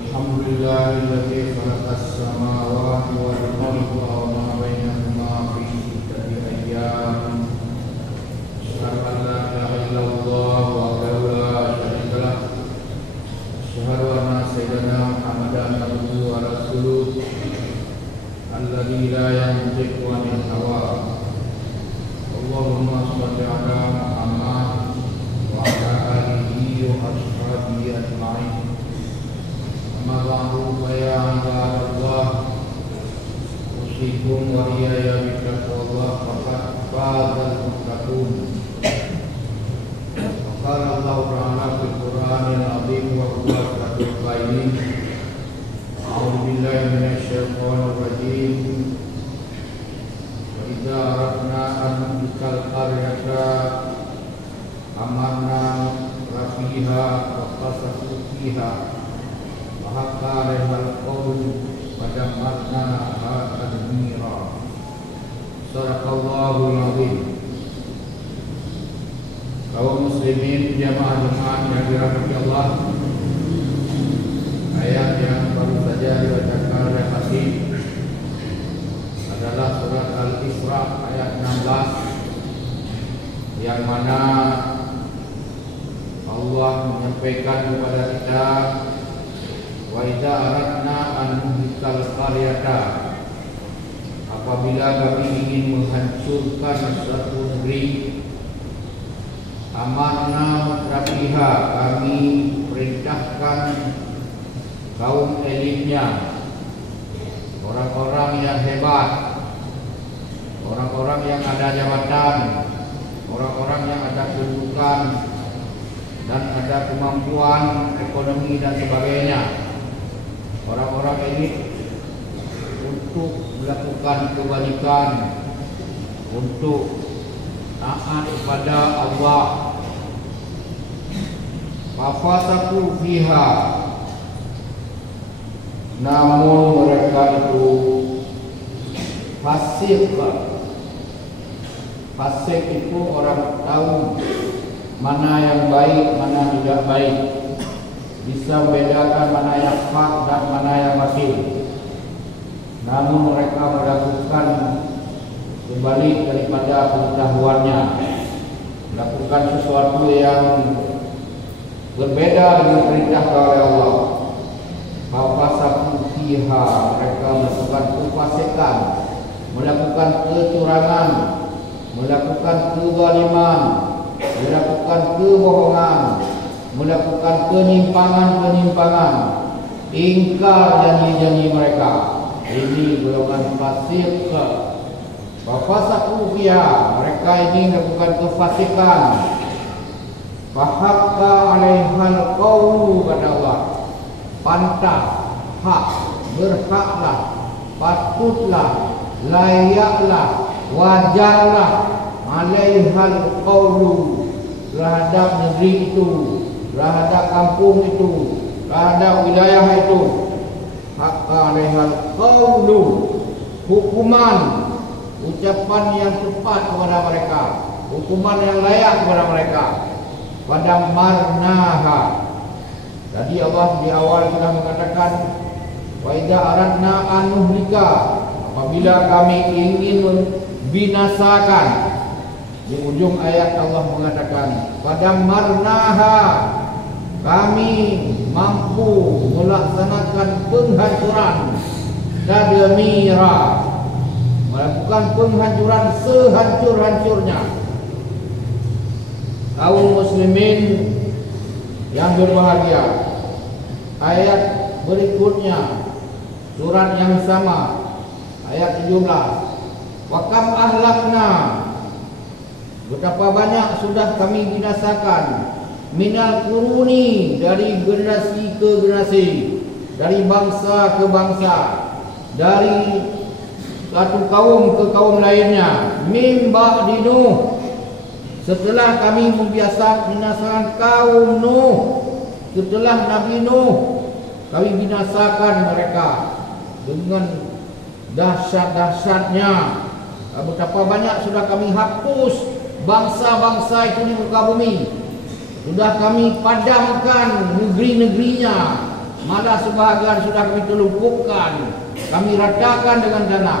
الحمد لله الذي خلق السماوات والأرض وما بينهما في ستة أيام أشهد أن لا إله إلا الله وحده لا شريك له أشهد أن سيدنا محمدا عبده ورسوله الذي لا ينطق عن الهوى اللهم صل على محمد وعلى آله وأصحابه أجمعين أما بعد فيا عباد الله أوصيكم وإياي بتقوى الله فقد فاز المتقون وقال الله تعالى في القرآن العظيم وهو أصدق القائلين أعوذ بالله من الشيطان الرجيم وإذا أردنا أن نهلك القرية أمرنا فيها وفسقوا فيها وحق عليها القول فدمرناها تدميرا صدق الله العظيم. Kaum muslimin jamaah-jamaah yang dirahmati Allah, ayat yang baru saja dibacakan oleh Hakim adalah surat Al-Isra ayat 16, yang mana Allah menyampaikan kepada kita, wa idza aradna an nuhlikal qaryata, apabila kami ingin menghancurkan suatu negeri, amarna mutrafiha, kami perintahkan kaum elitnya, orang-orang yang hebat, orang-orang yang ada jabatan, orang-orang yang ada kedudukan dan ada kemampuan ekonomi dan sebagainya, orang-orang elit, untuk melakukan kebaikan, untuk taat kepada Allah. Fafasaku fiha, namun mereka itu fasik. Fasik itu orang tahu mana yang baik, mana tidak baik, bisa membedakan mana yang hak dan mana yang batil. Namun mereka melakukan kembali daripada pengetahuannya, melakukan sesuatu yang berbeda dengan perintah oleh Allah. Fafasaku fiha, mereka melakukan kefasikan, melakukan kecurangan, melakukan kezaliman, melakukan kebohongan, melakukan penyimpangan-penyimpangan, ingkar janji-janji mereka. Ini golongan fasik. Fafasaku fiha, mereka ini melakukan kefasikan. Fahaqqa 'alaihal qawlu, kata Allah, pantas, hak, berhaklah, patutlah, layaklah, wajarlah 'alaihal qawlu, terhadap negeri itu, terhadap kampung itu, terhadap wilayah itu. Haqqa 'alaihal qawlu, hukuman, ucapan yang tepat kepada mereka, hukuman yang layak kepada mereka. Fadammarnaha. Tadi Allah di awal sudah mengatakan, wa idza aradna an nuhlika, apabila kami ingin membinasakan. Di ujung ayat Allah mengatakan, fadammarnaha, kami mampu melaksanakan penghancuran, tadmira, melakukan penghancuran sehancur-hancurnya. Kaum muslimin yang berbahagia, ayat berikutnya surat yang sama, ayat 17, wa kam ahlakna, betapa banyak sudah kami binasakan, minal quruni, dari generasi ke generasi, dari bangsa ke bangsa, dari satu kaum ke kaum lainnya, mim ba'di Nuh, setelah kami binasakan kaum Nuh, setelah Nabi Nuh, kami binasakan mereka dengan dahsyat-dahsyatnya. Betapa banyak sudah kami hapus bangsa-bangsa itu di muka bumi, sudah kami padamkan negeri-negerinya, malah sebahagian sudah kami telupukkan, kami ratakan dengan tanah.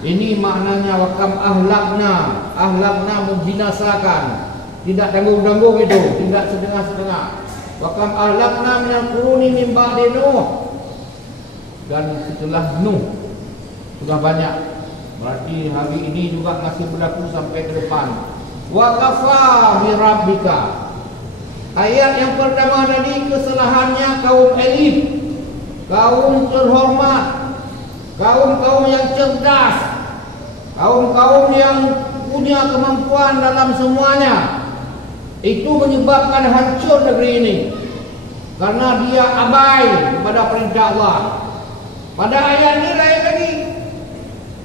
Ini maknanya wakam ahlakna membinasakan, tidak tanggung-tanggung itu, tidak setengah-setengah. Wakam ahlakna minal quruni min ba'di Nuh, dan setelah Nuh sudah banyak. Berarti hari ini juga masih berlaku sampai ke depan. Wa kafa bi rabbika. Ayat yang pertama tadi kesalahannya kaum elit, kaum terhormat, kaum-kaum yang cerdas, kaum-kaum yang punya kemampuan dalam semuanya. Itu menyebabkan hancur negeri ini, karena dia abai kepada perintah Allah. Pada ayat ini lain lagi,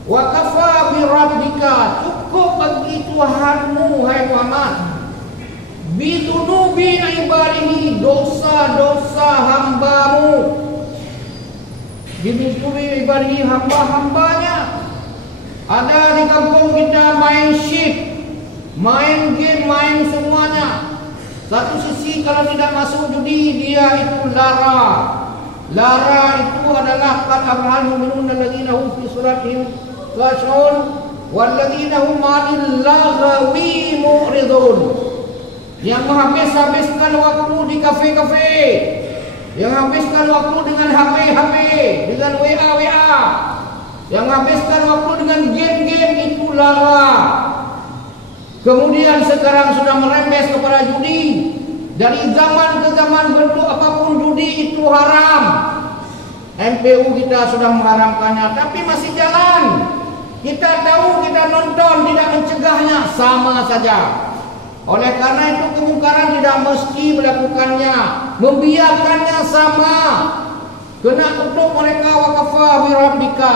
wa kafa bi rabbika, cukup bagi Tuhanmu hai Muhammad, bi dunubi ibadihi, dosa-dosa hambamu, bi ibadihi, hamba-hambanya. Ada di kampung kita main shift, main game, main semuanya. Satu sisi kalau tidak masuk judi, dia itu lara. Lara itu adalah qad aflahal mu'minun alladzina hum fi salatihim khashu'un walladzina hum 'anil lagwi mu'ridun. Yang menghabis-habiskan waktu di kafe-kafe, yang habiskan waktu dengan HP, dengan WA, yang habiskan waktu dengan game-game, itu lara. Kemudian sekarang sudah merembes kepada judi. Dari zaman ke zaman bentuk apapun judi itu haram. MPU kita sudah mengharamkannya, tapi masih jalan. Kita tahu, kita nonton, tidak mencegahnya, sama saja. Oleh karena itu kemungkaran tidak mesti melakukannya, membiarkannya sama. Kena tutup mereka. Wakafa bi rabbika,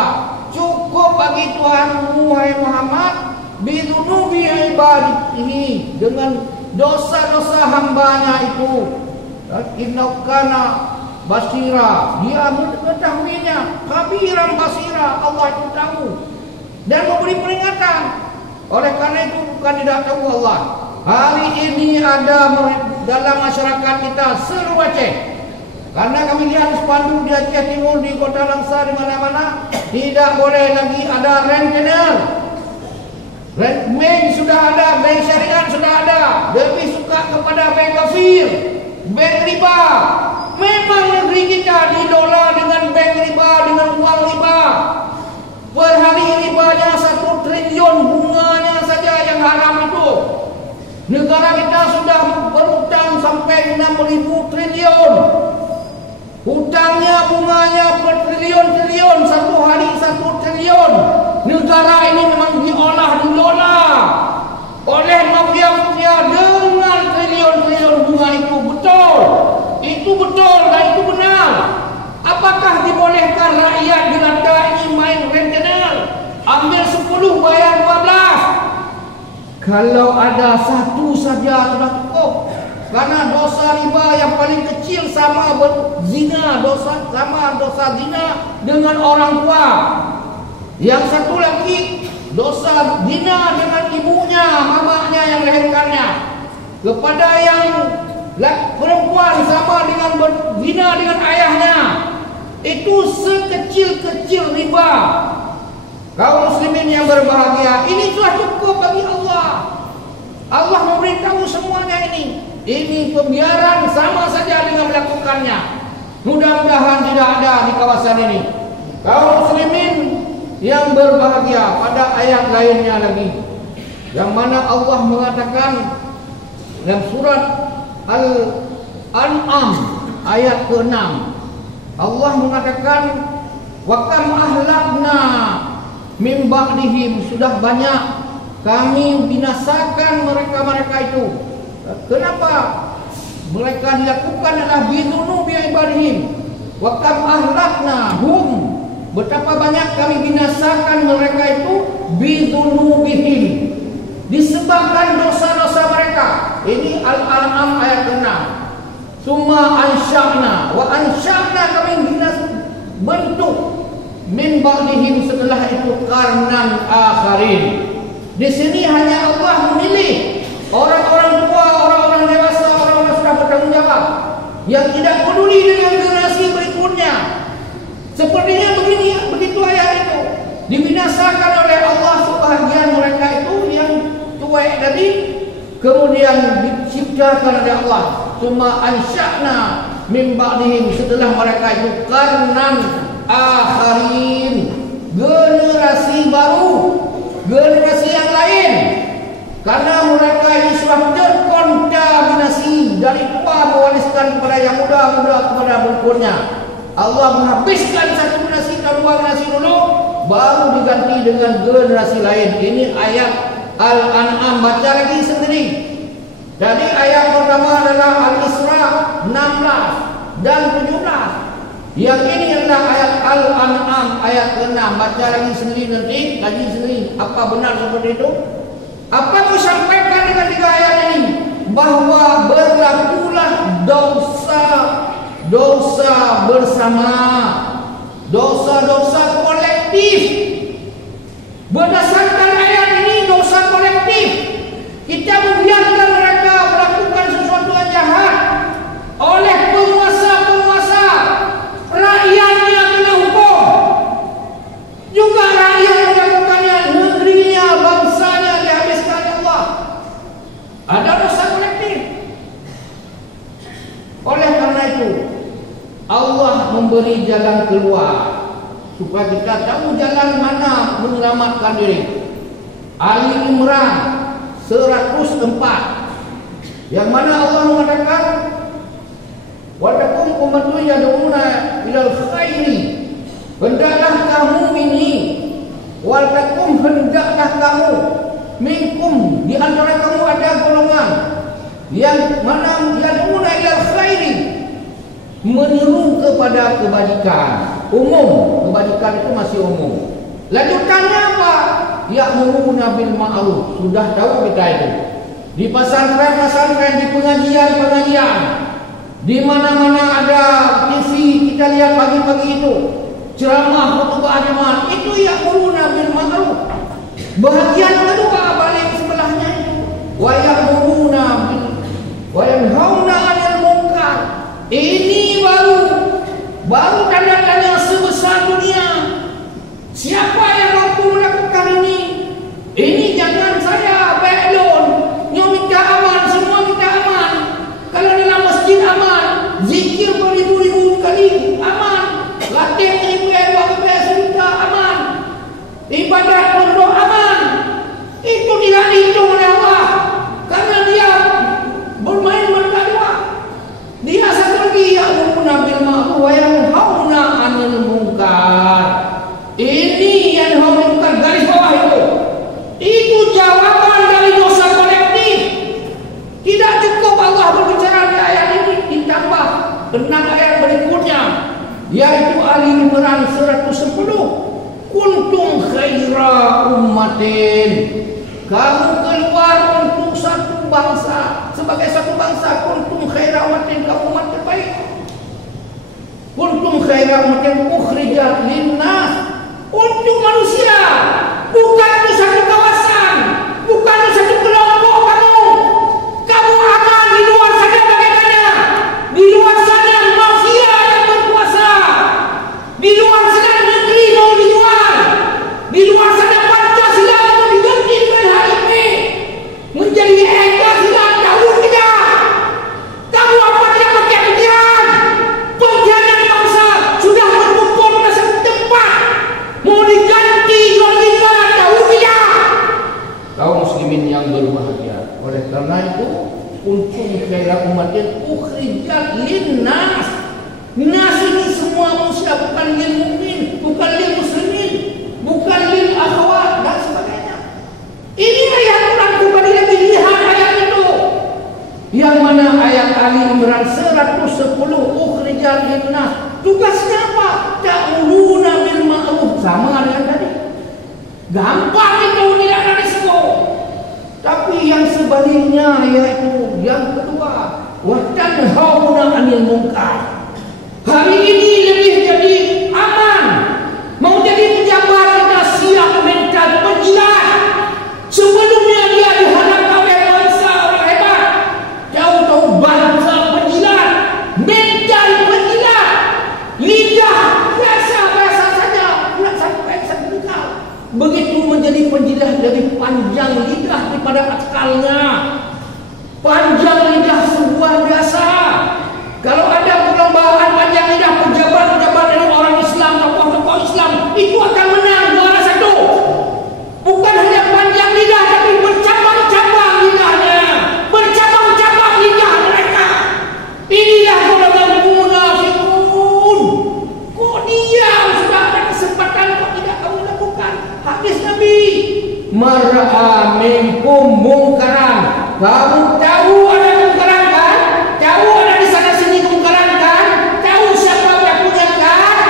cukup bagi Tuhanmu hai Muhammad, bidunubi ibadihi, dengan dosa-dosa hambanya itu. Inna kana basira, dia mengetahuinya. Kabiran basira, Allah itu tahu dan memberi peringatan. Oleh karena itu bukan tidak tahu Allah. Hari ini ada dalam masyarakat kita seluruh Aceh, karena kami lihat spanduk di Aceh Timur, di Kota Langsa, di mana-mana tidak boleh lagi ada rentenir. Bank sudah ada, bank syariah sudah ada, lebih suka kepada bank kafir, bank riba. Memang negeri kita dilola dengan bank riba, dengan uang riba. Per hari ribanya 1 triliun, bunganya saja yang haram itu. Negara kita sudah berhutang sampai 6.000 triliun. Hutangnya, bunganya per triliun-triliun, satu hari 1 triliun. Negara ini memang dilola oleh mafia-mafia dengan triliun-triliun bunga itu. Betul, itu betul dan itu benar. Apakah dibolehkan rakyat jelata ini main rentenir, ambil 10 bayar 12? Kalau ada satu saja sudah cukup. Karena dosa riba yang paling kecil sama berzina, dosa zina dengan orang tua. Yang satu lagi dosa zina dengan ibunya, mamanya yang melahirkannya. Kepada yang perempuan sama dengan berzina dengan ayahnya. Itu sekecil-kecil riba. Kaum muslimin yang berbahagia, ini sudah cukup bagi Allah. Allah memberitahu semuanya ini. Ini pembiaran sama saja dengan melakukannya. Mudah-mudahan tidak ada di kawasan ini. Kaum muslimin yang berbahagia, pada ayat lainnya lagi, yang mana Allah mengatakan dalam surat Al-An'am ayat ke-6, Allah mengatakan wa kam ahlakna min ba'dihim, sudah banyak kami binasakan mereka-mereka itu. Kenapa mereka dilakukan adalah bidunubi ibadihim. Wa kam ahlakna hum, betapa banyak kami binasakan mereka itu bidunubihim, disebabkan dosa-dosa mereka. Ini Al-An'am ayat ke-6. Summa ansya'na, wa ansya'na, kami bentuk min ba'dihim, setelah itu qarnan akharin. Di sini hanya Allah memilih orang-orang tua, orang-orang dewasa, orang-orang sudah bertanggung jawab, yang tidak peduli dengan generasi berikutnya. kemudian diciptakan oleh Allah, summa ansya'na min ba'dihim, setelah mereka itu qarnan akharin, generasi baru, generasi yang lain, karena mereka ini sudah terkontaminasi dari tua mewariskan kepada yang muda, muda kepada berikutnya. Allah menghabiskan satu generasi dan dua generasi dulu, baru diganti dengan generasi lain. Ini ayat Al-An'am, baca lagi sendiri. Jadi ayat pertama adalah Al-Isra 16 dan 17. Yang ini adalah ayat Al-An'am ayat ke-6. Baca lagi sendiri nanti, kaji sendiri apa benar seperti itu. Apa yang disampaikan dengan 3 ayat ini? Bahwa berlakulah dosa bersama, dosa-dosa kolektif. Berdasarkan ayat ini, dosa kolektif. Kita membiarkan mereka melakukan sesuatu yang jahat oleh penguasa-penguasa, rakyatnya kena hukum, juga rakyat yang melakukannya, negerinya, bangsanya dihabiskan Allah. Ada dosa kolektif. Oleh karena itu, Allah memberi jalan keluar supaya kita tahu jalan mana menyelamatkan diri. Ali Imran 104, yang mana Allah mengatakan, wa takum ummatun yad'una ilal khairi, hendaklah kamu ini, wa takum hendaklah kamu, minkum di antara kamu ada golongan yang mana yad'una ilal khairi, menyeru kepada kebajikan umum. Kebajikan itu masih umum. Lanjutannya apa? Ya'muruna bil ma'ruf. Sudah tahu kita itu. Di pesantren-pesantren, di pengajian-pengajian, di mana-mana ada TV, kita lihat pagi-pagi itu ceramah khutbah Jumat, itu ya'muruna bil ma'ruf. Bahagian kedua balik sebelahnya itu wa ya'muruna bil wa yanhauna 'anil munkar. Ini baru tanda-tanda sebesar dunia. Siapa yang mampu melakukan ini? Ini jangan saya backdown, minta aman, semua minta aman. Kalau dalam masjid aman, zikir beribu-ribu kali aman, latih 1,000 juta aman, ibadah pondok aman. Itu tidak dihitung oleh Allah, karena dia bermain berdua. Dia satu lagi, ya'muruna bil ma'ruf wa yanhauna 'anil munkar. Ini yang diharamkan garis bawah itu. Itu jawaban dari dosa kolektif. Tidak cukup Allah berbicara di ayat ini, ditambah 6 ayat berikutnya, yaitu Ali Imran 110. Kuntum khaira ummatin. Kamu keluar untuk satu bangsa, sebagai satu bangsa. Kuntum khaira ummatin, kamu umat terbaik. Kuntum khaira ummatin ukhrijat linnas, untuk manusia, bukan untuk satu kawasan, bukan untuk satu kelompok. Kamu aman di luar sana. Bagaimana? Di luar sana mafia yang berkuasa, di luar sana negeri mau dijual, di luar sana Pancasila mau diganti dengan HIP menjadi Pancasila. Tahu tidak? Kamu apa tidak pakai pikiran? Pengkhianat bangsa sudah berkumpul pada satu tempat, mau diganti logika. Tahu tidak? Kaum muslimin yang berbahagia. Oleh karena itu, kuntum khaira ummatin ukhrijat linnas. Nas ini semua manusia, bukan lil mukmin, bukan lil muslimin, bukan lil akhwat dan sebagainya. Ini ayat Quran, kembali lagi lihat ayat itu, yang mana ayat Ali Imran 110, ukhrijat linnas. Tugasnya apa? Ta'muruna bil ma'ruf. Sama dengan tadi. Gampang itu, tidak ada risiko. Tapi yang sebaliknya, yaitu yang kedua, wa tanhauna 'anil munkar. Hari ini lebih jadi aman. Mau jadi pejabat, kita siap mental penjilat. Sebelumnya dia dihadapkan oleh bangsa orang hebat, tahu-tahu bangsa penjilat, mental penjilat, lidah biasa-biasa saja, tidak sampai satu Begitu menjadi penjilat lebih panjang lidah daripada akalnya. Kamu tahu ada kemungkaran kan? Tahu ada di sana sini kemungkaran kan? Tahu siapa pelakunya kan?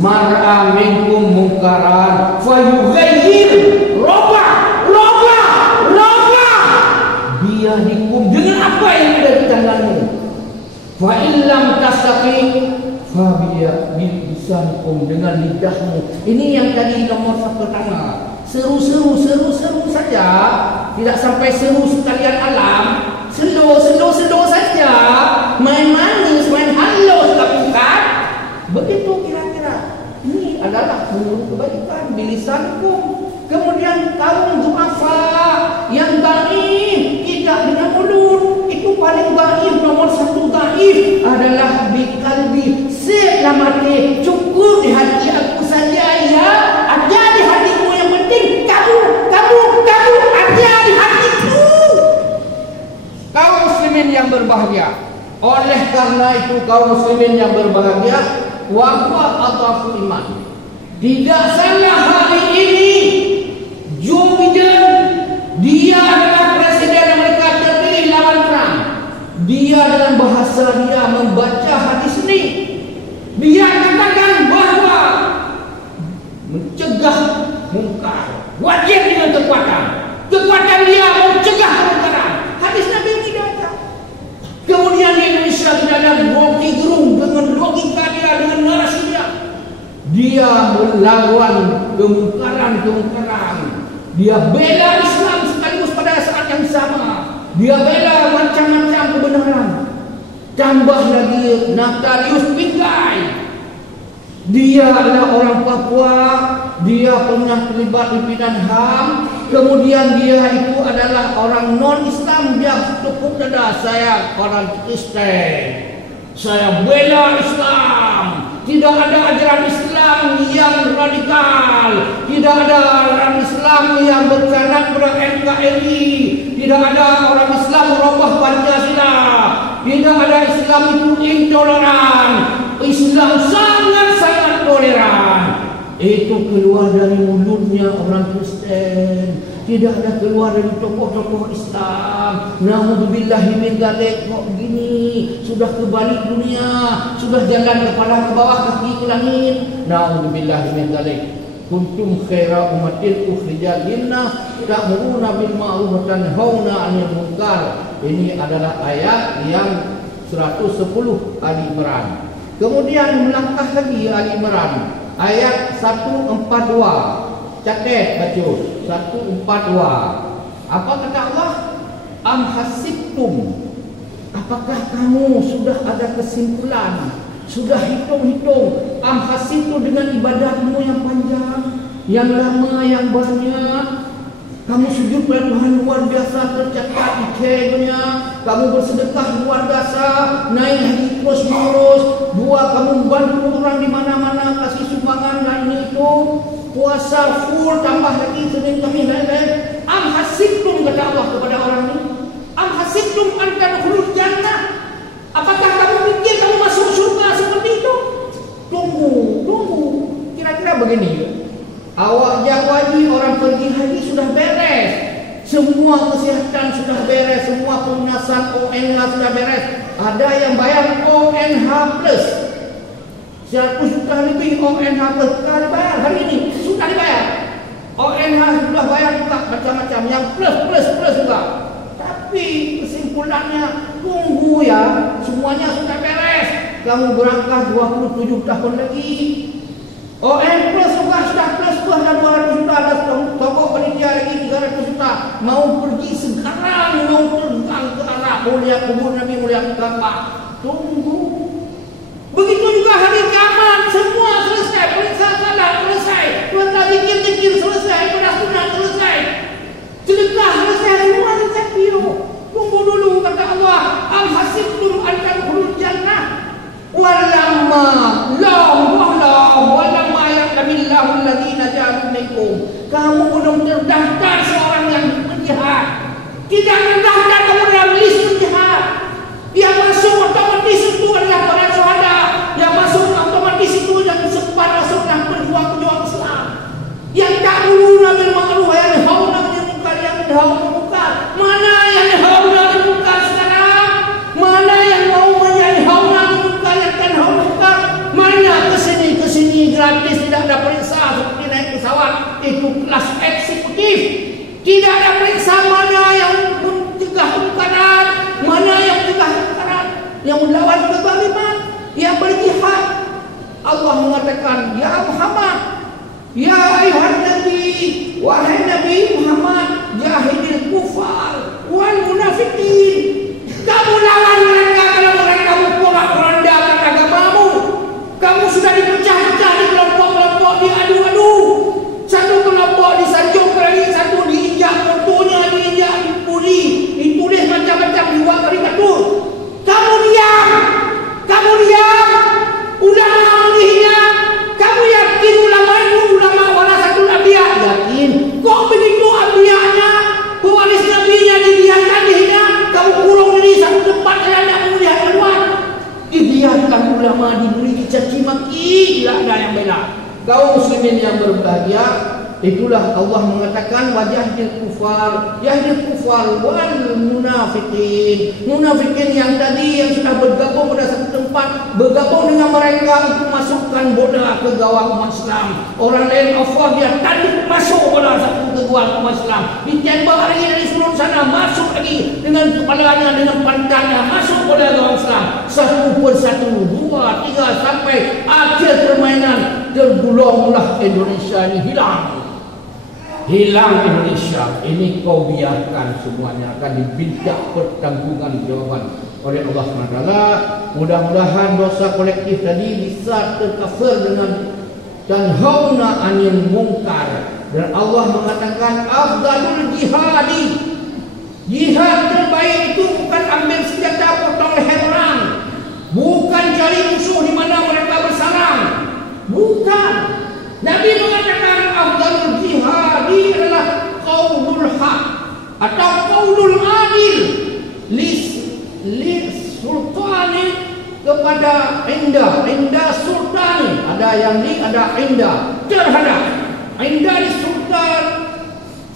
Mar'a minkum mungkaran fayughayyir, robah. Dia hukum dengan apa yang ada di tanganmu. Fa illam tastaqi fa bisa hukum dengan lidahmu. Ini yang tadi nomor pertama. Seru saja, tidak sampai seru sekalian alam. Slow saja. Main manis, main halus lakukan. Begitu kira-kira. Ini adalah menurut kebaikan bilisanku. Kemudian kaum du'afa yang dhaif, tidak dengan mulut, itu paling dhaif. Nomor satu dhaif adalah biqalbi, selamati cukup di hati aku saja ya. Ada di hatimu yang penting kamu ada di hatiku. Kaum muslimin yang berbahagia. Oleh karena itu kaum muslimin yang berbahagia, wa adhafu iman. Tidak salah hari ini Joe Biden, dia adalah presiden Amerika terpilih lawan Trump. Dia dalam bahasa dia membaca hadis ini, dia katakan bahawa mencegah mungkar wajib dengan kekuatan. Kekuatan dia mencegah kemungkaran. Hadis Nabi tidak ada. Kemudian di Indonesia tidak ada Rocky Gerung dengan logika dia, dengan narasi dia. Dia melawan kemungkaran. Dia bela Islam sekaligus pada saat yang sama. Dia bela macam-macam kebenaran. Tambah lagi Natalius Pingai. Dia adalah orang Papua. Dia pernah terlibat di bidang HAM. Kemudian dia itu adalah orang non-Islam. Dia tepuk dada, saya orang Kristen. Saya bela Islam. Tidak ada ajaran Islam yang radikal. Tidak ada ajaran Islam yang bersanad pada NKRI. Tidak ada orang Islam merubah Pancasila. Tidak ada Islam itu intoleran. Islam sangat toleran. Itu keluar dari mulutnya orang Kristen. Tidak ada keluar dari tokoh-tokoh Islam. Na'udzubillahi min dzalik. Kok begini? Sudah kebalik dunia, sudah jalan kepala ke bawah, kaki ke langit. Na'udzubillahi min dzalik. Kuntum khaira ummatin ukhrijat linnas ta'muruna bil ma'ruf wa tanhauna 'anil munkar. Ini adalah ayat yang 110 Ali Imran. Kemudian melangkah lagi Ali Imran ayat 142. Catat baca 142. Apa kata Allah? Am hasibtum, apakah kamu sudah ada kesimpulan, sudah hitung-hitung? Am hasibtum dengan ibadahmu yang panjang, yang lama, yang banyak. Kamu sujud pada Tuhan luar biasa, tercatat di kebunnya. Kamu bersedekah luar biasa, naik haji terus menerus. Dua, kamu membantu orang di mana-mana, kasih sumbangan dan ini itu. Puasa full, tambah lagi Senin Kamis lain-lain. Am hasibtum, kata Allah kepada orang ini. Am hasibtum an tadkhulul jannah. Apakah kamu pikir kamu masuk surga seperti itu? Tunggu. Kira-kira begini. Awak jawab orang pergi haji sudah beres. Semua kesihatan sudah beres, semua pelunasan ONH sudah beres. Ada yang bayar ONH plus 100 juta lebih ONH plus. Sudah dibayar hari ini, sudah dibayar. ONH sudah bayar juga macam-macam, yang plus juga. Tapi kesimpulannya, tunggu ya, semuanya sudah beres. Kamu berangkat 27 tahun lagi. ON plus juga sudah plus 200 juta, ada toko penitia lagi 300 juta. Mau pergi sekarang, mau terbang ke arah mulia kubur Nabi, mulia Ka'bah. Tunggu. Begitu juga hari kiamat, semua selesai, periksa salat selesai, puasa zikir selesai, ibadah sunat selesai, sedekah selesai, semua selesai. Tunggu dulu, kata Allah. Am hasibtum an tadkhulul jannah walamma ya'lamillahu alladziina jahadu minkum. Kamu belum terdaftar seorang yang berjihad. Tidak terdaftar kamu dalam list penjahat. Yang masuk otomatis itu adalah para syuhada. Yang masuk otomatis itu yang sempat masuk dalam pejuang-pejuang Islam. Yang ta'muruna bil ma'ruf wa yanhauna 'anil munkar, yang menjauhkan munkar. Mana yang ada periksa seperti naik pesawat, itu kelas eksekutif. Tidak ada periksa mana yang mencegah kemungkaran, mana yang mencegah kemungkaran, yang melawan kezaliman, yang berjihad. Allah mengatakan, ya Muhammad, ya ayuhan Nabi, wahai Nabi Muhammad, jahidil kufar wal munafikin. Kamu lawan mereka kalau mereka merendahkan agamamu. Kamu sudah dipecah-pecah di kelompok-kelompok, diadu-adu. Satu kelompok disanjung lagi, satu diinjak fotonya, diinjak, dibuli, ditulis macam-macam, dibuat karikatur. Kamu diam, ulama menghina. Kamu yakin ulama itu ulama warasatul anbiya? Yakin. Kok begitu anbiyanya, pewaris nabinya dibiarkan dihina? Kamu kurung diri satu tempat dan tidak melihat keluar. Dibiarkan ulama diberi caci maki, tidak ada yang bela. Kaum muslimin yang berbahagia, itulah Allah mengatakan wajahil kufar, yahdil kufar wal munafikin. Munafikin yang tadi yang sudah bergabung pada satu tempat, bergabung dengan mereka untuk masukkan bola ke gawang umat Islam. Orang lain offer, dia tanduk masuk bola satu ke gawang umat Islam. Ditembak lagi dari seluruh sana, masuk lagi dengan kepalanya, dengan pantatnya, masuk bola gawang Islam. Satu persatu, 2, 3 sampai akhir permainan, tergulunglah Indonesia ini hilang Indonesia. Ini kau biarkan semuanya akan diminta pertanggungan jawaban oleh Allah SWT. Mudah-mudahan dosa kolektif tadi bisa terkafir dengan tanhauna 'anil munkar. Dan Allah mengatakan afdalul jihadi, jihad terbaik itu bukan ambil senjata potong leher orang, bukan cari musuh di mana mereka bersarang, bukan. Nabi mengatakan afdalul jihadi adalah qaulul haq atau qaulul adil li sultani kepada inda sultani. Ada yang li, ada inda terhadap inda li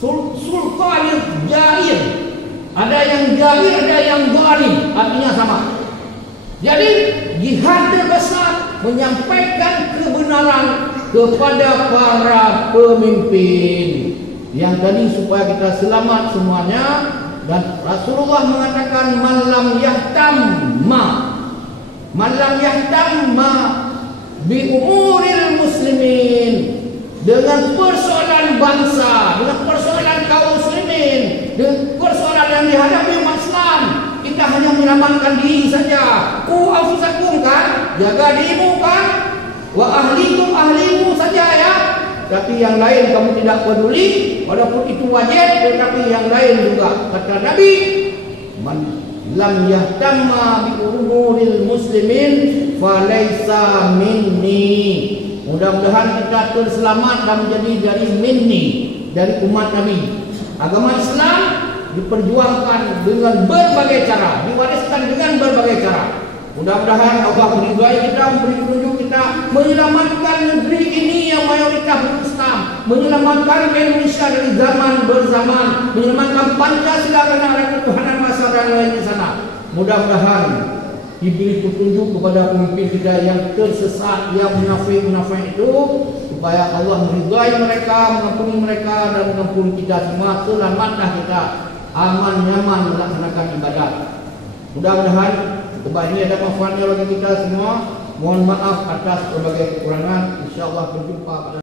sultani jahil. Ada yang jahil, ada yang zalim, artinya sama. Jadi jihad terbesar menyampaikan kebenaran kepada para pemimpin yang tadi supaya kita selamat semuanya. Dan Rasulullah mengatakan malam yahtamma bi umuril muslimin, dengan persoalan bangsa, dengan persoalan kaum muslimin, dengan persoalan yang dihadapi umat Islam, kita hanya menyelamatkan diri saja. Ku anfusakum kan, jaga dirimu kan, wa ahlimu saja ya. Tapi yang lain kamu tidak peduli, walaupun itu wajib, tetapi yang lain juga. Kata Nabi, man lam yahtamma bi umuril muslimin falaysa minni. Mudah-mudahan kita terselamat dan menjadi dari minni, dari umat Nabi. Agama Islam diperjuangkan dengan berbagai cara, diwariskan dengan berbagai cara. Mudah-mudahan Allah meridai kita, memberi petunjuk kita, menyelamatkan negeri ini yang mayoritas Islam, menyelamatkan Indonesia dari zaman berzaman, menyelamatkan Pancasila karena ada ketuhanan masa dan lain di sana. Mudah-mudahan diberi petunjuk kepada pemimpin kita yang tersesat, yang munafik itu, supaya Allah meridai mereka, mengampuni mereka dan mengampuni kita semua. Selamatlah kita, aman nyaman melaksanakan ibadat. Mudah-mudahan khutbah ini ada manfaatnya bagi kita semua. Mohon maaf atas berbagai kekurangan. InsyaAllah berjumpa pada